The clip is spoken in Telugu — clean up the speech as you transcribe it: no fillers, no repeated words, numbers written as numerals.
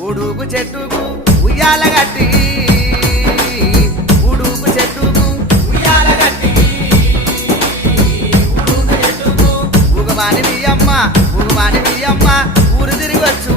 ఉడుకు చెట్టుకు ఉయ్యాల గట్టి ఉడుకు చెట్టుకు ఉయ్యాల గట్టి ఉడుకు చెట్టుకు ఉగమాని మీ అమ్మ ఊరు తిరిగొచ్చు